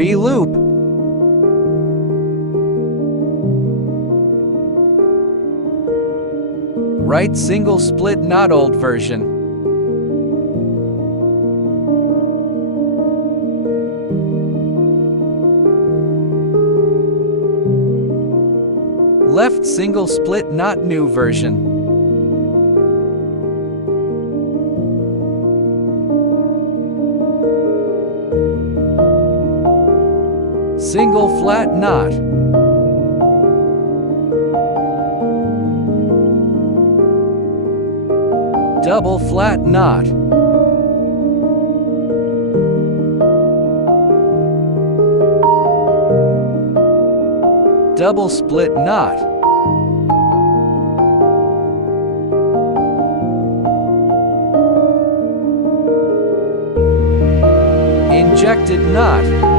V-loop. Right single split knot old version. Left single split knot new version. Single flat knot. Double flat knot. Double split knot. Injected knot.